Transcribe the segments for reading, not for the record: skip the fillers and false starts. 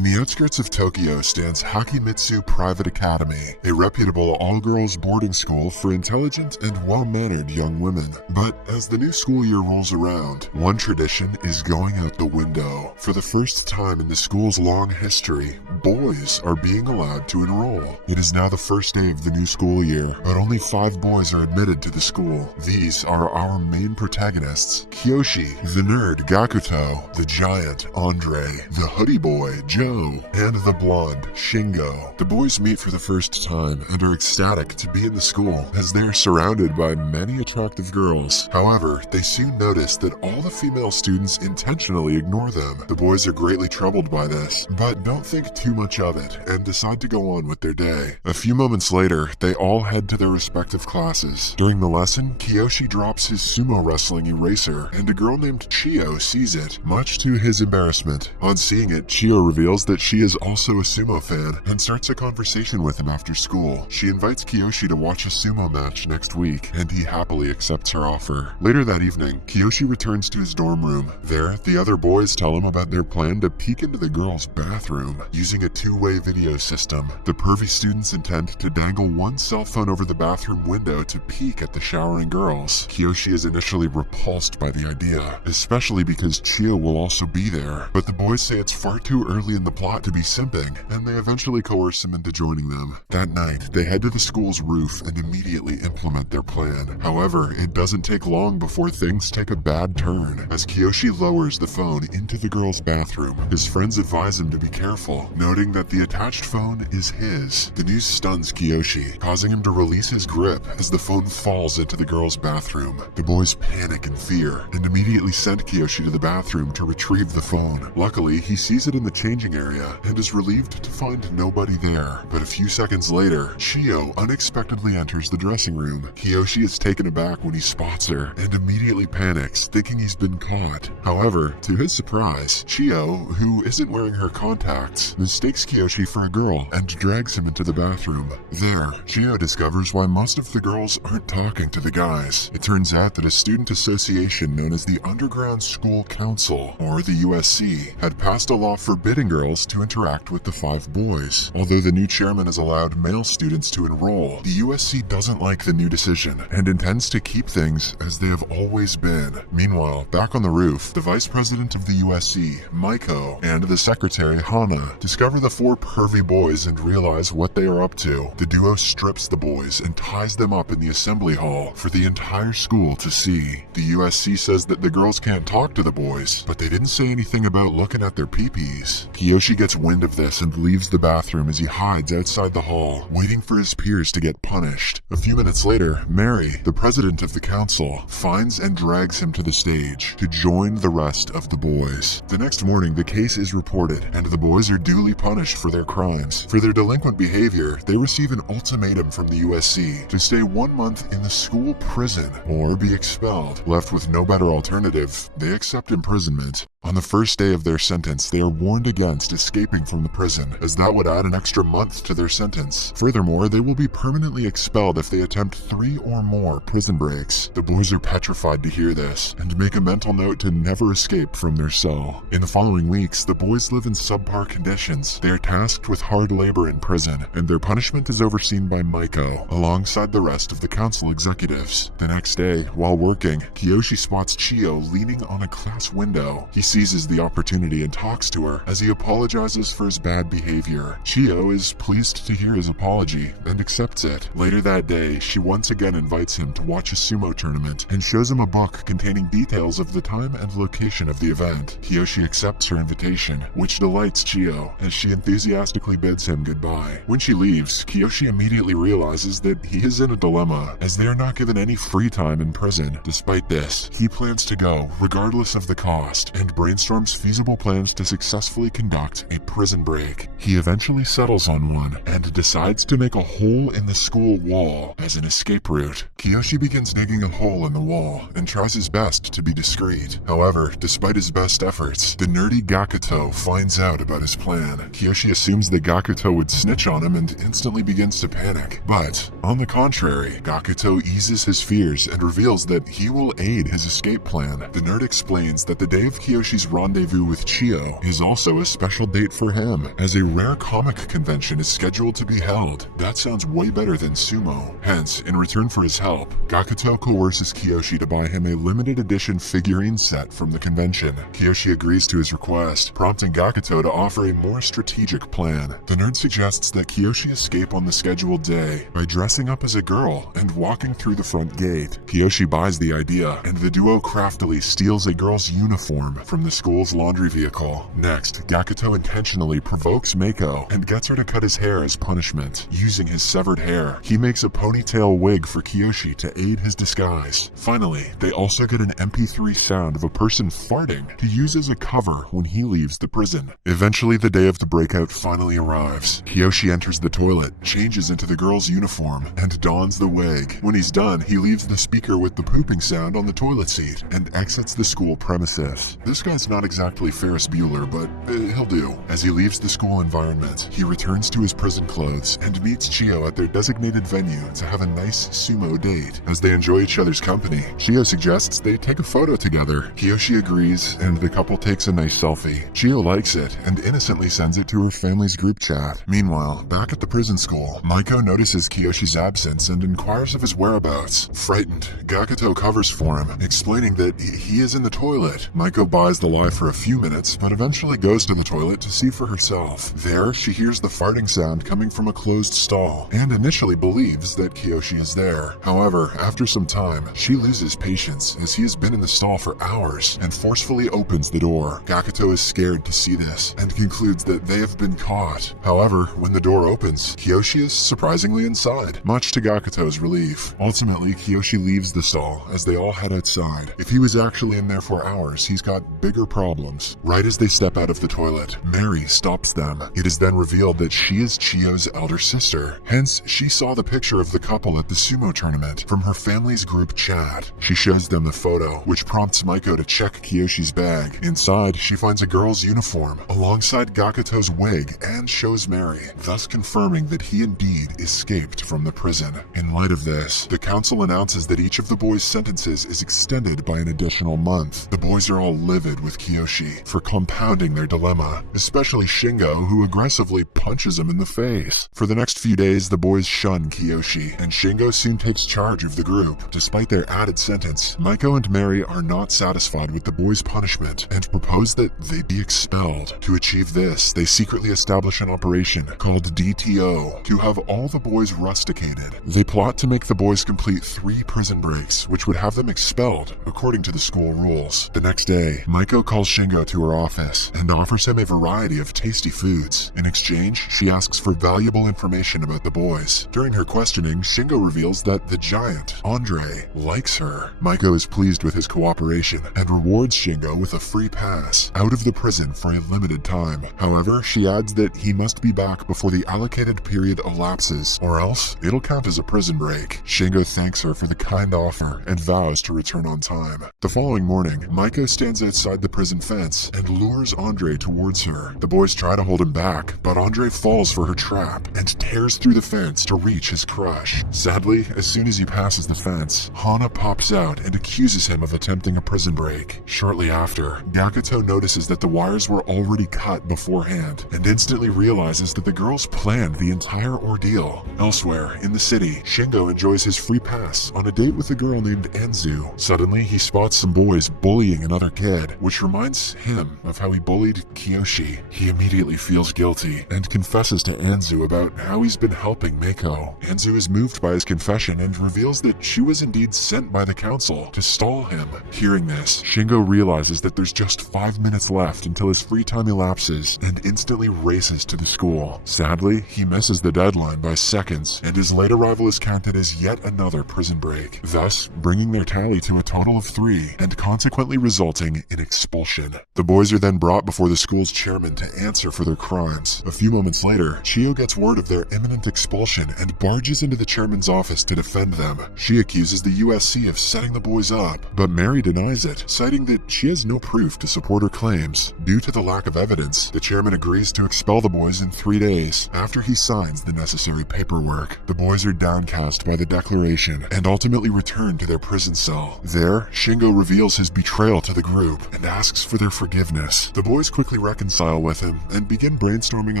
In the outskirts of Tokyo stands Hachimitsu Private Academy, a reputable all-girls boarding school for intelligent and well-mannered young women. But as the new school year rolls around, one tradition is going out the window. For the first time in the school's long history, boys are being allowed to enroll. It is now the first day of the new school year, but only 5 boys are admitted to the school. These are our main protagonists: Kiyoshi, the nerd Gakuto, the giant Andre, the hoodie boy Joe, and the blonde Shingo. The boys meet for the first time and are ecstatic to be in the school as they are surrounded by many attractive girls. However, they soon notice that all the female students intentionally ignore them. The boys are greatly troubled by this, but don't think too much of it and decide to go on with their day. A few moments later, they all head to their respective classes. During the lesson, Kiyoshi drops his sumo wrestling eraser, and a girl named Chiyo sees it, much to his embarrassment. On seeing it, Chiyo reveals that she is also a sumo fan and starts a conversation with him after school. She invites Kiyoshi to watch a sumo match next week, and he happily accepts her offer. Later that evening, Kiyoshi returns to his dorm room. There, the other boys tell him about their plan to peek into the girls' bathroom using a two-way video system. The pervy students intend to dangle one cell phone over the bathroom window to peek at the showering girls. Kiyoshi is initially repulsed by the idea, especially because Chiyo will also be there, but the boys say it's far too early in the plot to be simping, and they eventually coerce him into joining them. That night, they head to the school's roof and immediately implement their plan. However, it doesn't take long before things take a bad turn. As Kiyoshi lowers the phone into the girls' bathroom, his friends advise him to be careful, noting that the attached phone is his. The news stuns Kiyoshi, causing him to release his grip as the phone falls into the girls' bathroom. The boys panic in fear and immediately send Kiyoshi to the bathroom to retrieve the phone. Luckily, he sees it in the changing area and is relieved to find nobody there. But a few seconds later, Chiyo unexpectedly enters the dressing room. Kiyoshi is taken aback when he spots her and immediately panics, thinking he's been caught. However, to his surprise, Chiyo, who isn't wearing her contacts, mistakes Kiyoshi for a girl and drags him into the bathroom. There, Chiyo discovers why most of the girls aren't talking to the guys. It turns out that a student association known as the Underground School Council, or the USC, had passed a law forbidding girls to interact with the 5 boys. Although the new chairman has allowed male students to enroll, the USC doesn't like the new decision and intends to keep things as they have always been. Meanwhile, back on the roof, the vice president of the USC, Maiko, and the secretary, Hana, discover the 4 pervy boys and realize what they are up to. The duo strips the boys and ties them up in the assembly hall for the entire school to see. The USC says that the girls can't talk to the boys, but they didn't say anything about looking at their peepees. Kiyoshi gets wind of this and leaves the bathroom as he hides outside the hall, waiting for his peers to get punished. A few minutes later, Mary, the president of the council, finds and drags him to the stage to join the rest of the boys. The next morning, the case is reported, and the boys are duly punished for their crimes. For their delinquent behavior, they receive an ultimatum from the USC to stay 1 month in the school prison or be expelled. Left with no better alternative, they accept imprisonment. On the first day of their sentence, they are warned against escaping from the prison, as that would add an extra month to their sentence. Furthermore, they will be permanently expelled if they attempt 3 or more prison breaks. The boys are petrified to hear this, and make a mental note to never escape from their cell. In the following weeks, the boys live in subpar conditions. They are tasked with hard labor in prison, and their punishment is overseen by Maiko, alongside the rest of the council executives. The next day, while working, Kiyoshi spots Chiyo leaning on a class window. He seizes the opportunity and talks to her as he apologizes for his bad behavior. Chiyo is pleased to hear his apology and accepts it. Later that day, she once again invites him to watch a sumo tournament and shows him a book containing details of the time and location of the event. Kiyoshi accepts her invitation, which delights Chiyo as she enthusiastically bids him goodbye. When she leaves, Kiyoshi immediately realizes that he is in a dilemma as they are not given any free time in prison. Despite this, he plans to go regardless of the cost and brainstorms feasible plans to successfully conduct a prison break. He eventually settles on one and decides to make a hole in the school wall as an escape route. Kiyoshi begins digging a hole in the wall and tries his best to be discreet. However, despite his best efforts, the nerdy Gakuto finds out about his plan. Kiyoshi assumes that Gakuto would snitch on him and instantly begins to panic. But, on the contrary, Gakuto eases his fears and reveals that he will aid his escape plan. The nerd explains that the day of Kiyoshi's Kiyoshi's rendezvous with Chiyo is also a special date for him, as a rare comic convention is scheduled to be held. That sounds way better than sumo. Hence, in return for his help, Gakuto coerces Kiyoshi to buy him a limited edition figurine set from the convention. Kiyoshi agrees to his request, prompting Gakuto to offer a more strategic plan. The nerd suggests that Kiyoshi escape on the scheduled day by dressing up as a girl and walking through the front gate. Kiyoshi buys the idea, and the duo craftily steals a girl's uniform from the school's laundry vehicle. Next, Gakuto intentionally provokes Mako and gets her to cut his hair as punishment. Using his severed hair, he makes a ponytail wig for Kiyoshi to aid his disguise. Finally, they also get an MP3 sound of a person farting to use as a cover when he leaves the prison. Eventually, the day of the breakout finally arrives. Kiyoshi enters the toilet, changes into the girl's uniform, and dons the wig. When he's done, he leaves the speaker with the pooping sound on the toilet seat and exits the school premises. This guy's not exactly Ferris Bueller, but he'll do. As he leaves the school environment, he returns to his prison clothes and meets Chiyo at their designated venue to have a nice sumo date. As they enjoy each other's company, Chiyo suggests they take a photo together. Kiyoshi agrees, and the couple takes a nice selfie. Chiyo likes it and innocently sends it to her family's group chat. Meanwhile, back at the prison school, Maiko notices Kiyoshi's absence and inquires of his whereabouts. Frightened, Gakuto covers for him, explaining that he is in the toilet. Maiko buys the lie for a few minutes, but eventually goes to the toilet to see for herself. There, she hears the farting sound coming from a closed stall, and initially believes that Kiyoshi is there. However, after some time, she loses patience as he has been in the stall for hours and forcefully opens the door. Gakuto is scared to see this and concludes that they have been caught. However, when the door opens, Kiyoshi is surprisingly inside, much to Gakuto's relief. Ultimately, Kiyoshi leaves the stall as they all head outside. If he was actually in there for hours, he's got bigger problems. Right as they step out of the toilet, Mary stops them. It is then revealed that she is Chiyo's elder sister. Hence, she saw the picture of the couple at the sumo tournament from her family's group chat. She shows them the photo, which prompts Maiko to check Kiyoshi's bag. Inside, she finds a girl's uniform alongside Gakuto's wig and shows Mary, thus confirming that he indeed escaped from the prison. In light of this, the council announces that each of the boys' sentences is extended by an additional month. The boys are all livid with Kiyoshi for compounding their dilemma, especially Shingo, who aggressively punches him in the face. For the next few days, the boys shun Kiyoshi, and Shingo soon takes charge of the group. Despite their added sentence, Maiko and Mary are not satisfied with the boys' punishment and propose that they be expelled. To achieve this, they secretly establish an operation called DTO to have all the boys rusticated. They plot to make the boys complete 3 prison breaks, which would have them expelled, according to the school rules. The next day, Maiko calls Shingo to her office and offers him a variety of tasty foods. In exchange, she asks for valuable information about the boys. During her questioning, Shingo reveals that the giant, Andre, likes her. Maiko is pleased with his cooperation and rewards Shingo with a free pass out of the prison for a limited time. However, she adds that he must be back before the allocated period elapses, or else it'll count as a prison break. Shingo thanks her for the kind offer and vows to return on time. The following morning, Maiko stands outside the prison fence and lures Andre towards her. The boys try to hold him back, but Andre falls for her trap and tears through the fence to reach his crush. Sadly, as soon as he passes the fence, Hana pops out and accuses him of attempting a prison break. Shortly after, Gakuto notices that the wires were already cut beforehand and instantly realizes that the girls planned the entire ordeal. Elsewhere, in the city, Shingo enjoys his free pass on a date with a girl named Anzu. Suddenly, he spots some boys bullying another kid, which reminds him of how he bullied Kiyoshi. He immediately feels guilty and confesses to Anzu about how he's been helping Mako. Anzu is moved by his confession and reveals that she was indeed sent by the council to stall him. Hearing this, Shingo realizes that there's just 5 minutes left until his free time elapses and instantly races to the school. Sadly, he misses the deadline by seconds, and his late arrival is counted as yet another prison break, thus bringing their tally to a total of 3 and consequently resulting in expulsion. The boys are then brought before the school's chairman to answer for their crimes. A few moments later, Chiyo gets word of their imminent expulsion and barges into the chairman's office to defend them. She accuses the USC of setting the boys up, but Mary denies it, citing that she has no proof to support her claims. Due to the lack of evidence, the chairman agrees to expel the boys in 3 days after he signs the necessary paperwork. The boys are downcast by the declaration and ultimately return to their prison cell. There, Shingo reveals his betrayal to the group and and asks for their forgiveness. The boys quickly reconcile with him and begin brainstorming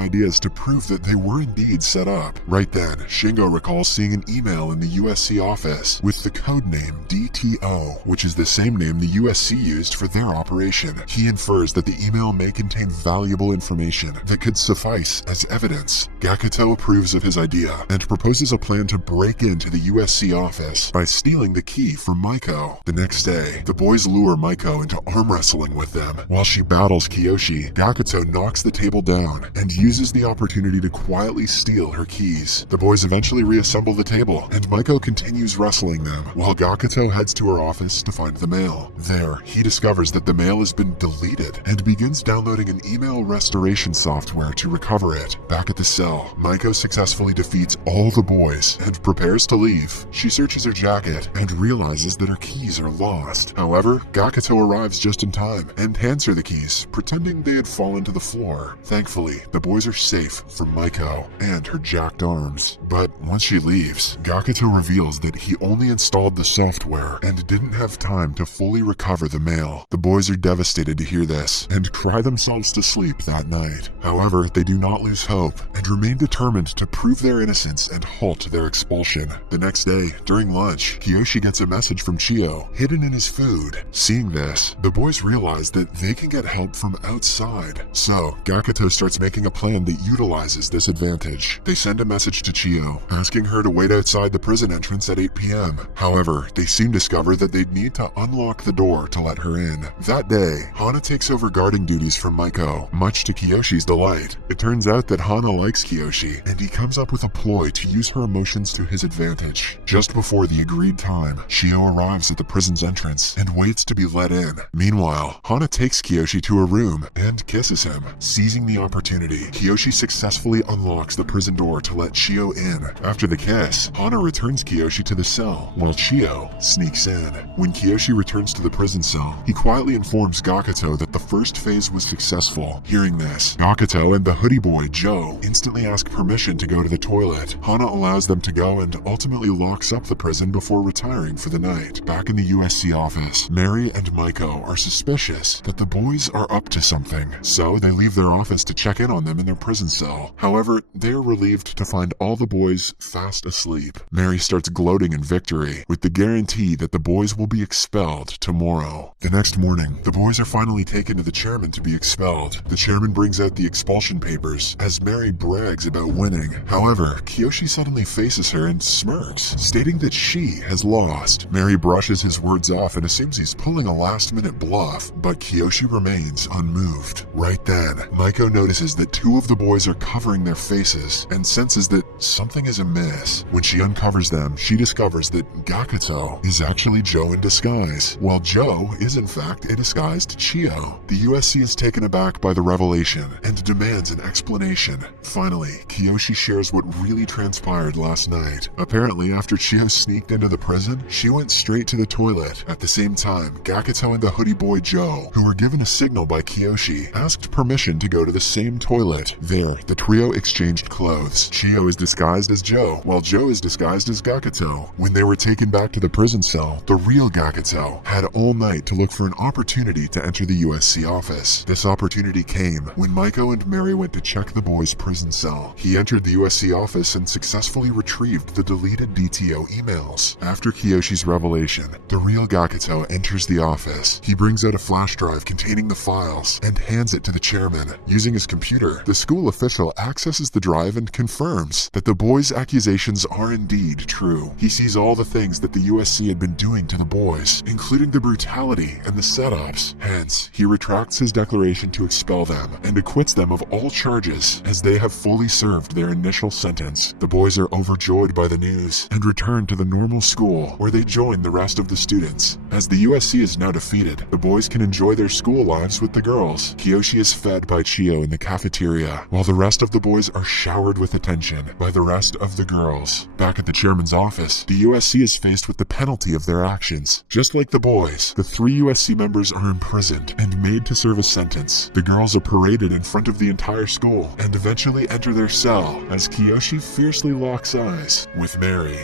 ideas to prove that they were indeed set up. Right then, Shingo recalls seeing an email in the USC office with the codename DTO, which is the same name the USC used for their operation. He infers that the email may contain valuable information that could suffice as evidence. Gakuto approves of his idea and proposes a plan to break into the USC office by stealing the key from Maiko. The next day, the boys lure Maiko into arm wrestling with them. While she battles Kiyoshi, Gakuto knocks the table down and uses the opportunity to quietly steal her keys. The boys eventually reassemble the table, and Maiko continues wrestling them, while Gakuto heads to her office to find the mail. There, he discovers that the mail has been deleted and begins downloading an email restoration software to recover it. Back at the cell, Maiko successfully defeats all the boys and prepares to leave. She searches her jacket and realizes that her keys are lost. However, Gakuto arrives just in time and hands her the keys, pretending they had fallen to the floor. Thankfully, the boys are safe from Maiko and her jacked arms. But once she leaves, Gakuto reveals that he only installed the software and didn't have time to fully recover the mail. The boys are devastated to hear this and cry themselves to sleep that night. However, they do not lose hope and remain determined to prove their innocence and halt their expulsion. The next day, during lunch, Kiyoshi gets a message from Chiyo hidden in his food. Seeing this, the boys realize that they can get help from outside. So, Gakuto starts making a plan that utilizes this advantage. They send a message to Chiyo, asking her to wait outside the prison entrance at 8 p.m. However, they soon discover that they'd need to unlock the door to let her in. That day, Hana takes over guarding duties from Maiko, much to Kiyoshi's delight. It turns out that Hana likes Kiyoshi, and he comes up with a ploy to use her emotions to his advantage. Just before the agreed time, Chiyo arrives at the prison's entrance and waits to be let in. Meanwhile, Hana takes Kiyoshi to a room and kisses him. Seizing the opportunity, Kiyoshi successfully unlocks the prison door to let Chiyo in. After the kiss, Hana returns Kiyoshi to the cell, while Chiyo sneaks in. When Kiyoshi returns to the prison cell, he quietly informs Gakuto that the first phase was successful. Hearing this, Gakuto and the hoodie boy, Joe, instantly ask permission to go to the toilet. Hana allows them to go and ultimately locks up the prison before retiring for the night. Back in the USC office, Mary and Maiko are suspicious that the boys are up to something, so they leave their office to check in on them in their prison cell. However, they are relieved to find all the boys fast asleep. Mary starts gloating in victory, with the guarantee that the boys will be expelled tomorrow. The next morning, the boys are finally taken to the chairman to be expelled. The chairman brings out the expulsion papers as Mary brags about winning. However, Kiyoshi suddenly faces her and smirks, stating that she has lost. Mary brushes his words off and assumes he's pulling a last-minute bluff, but Kiyoshi remains unmoved. Right then, Maiko notices that two of the boys are covering their faces and senses that something is amiss. When she uncovers them, she discovers that Gakuto is actually Joe in disguise, while Joe is in fact a disguised Chiyo. The USC is taken aback by the revelation and demands an explanation. Finally, Kiyoshi shares what really transpired last night. Apparently, after Chiyo sneaked into the prison, she went straight to the toilet. At the same time, Gakuto and the hoodie boy Joe, who were given a signal by Kiyoshi, asked permission to go to the same toilet. There, the trio exchanged clothes. Chiyo is disguised as Joe, while Joe is disguised as Gakuto. When they were taken back to the prison cell, the real Gakuto had all night to look for an opportunity to enter the USC office. This opportunity came when Maiko and Mary went to check the boys' prison cell. He entered the USC office and successfully retrieved the deleted DTO emails. After Kiyoshi's revelation, the real Gakuto enters the office. He brings out a flash drive containing the files and hands it to the chairman. Using his computer, the school official accesses the drive and confirms that the boys' accusations are indeed true. He sees all the things that the USC had been doing to the boys, including the brutality and the setups. Hence, he retracts his declaration to expel them and acquits them of all charges as they have fully served their initial sentence. The boys are overjoyed by the news and return to the normal school where they join the rest of the students. As the USC is now defeated, the boys can enjoy their school lives with the girls. Kiyoshi is fed by Chiyo in the cafeteria, while the rest of the boys are showered with attention by the rest of the girls. Back at the chairman's office, the USC is faced with the penalty of their actions. Just like the boys, the 3 USC members are imprisoned and made to serve a sentence. The girls are paraded in front of the entire school and eventually enter their cell as Kiyoshi fiercely locks eyes with Mary.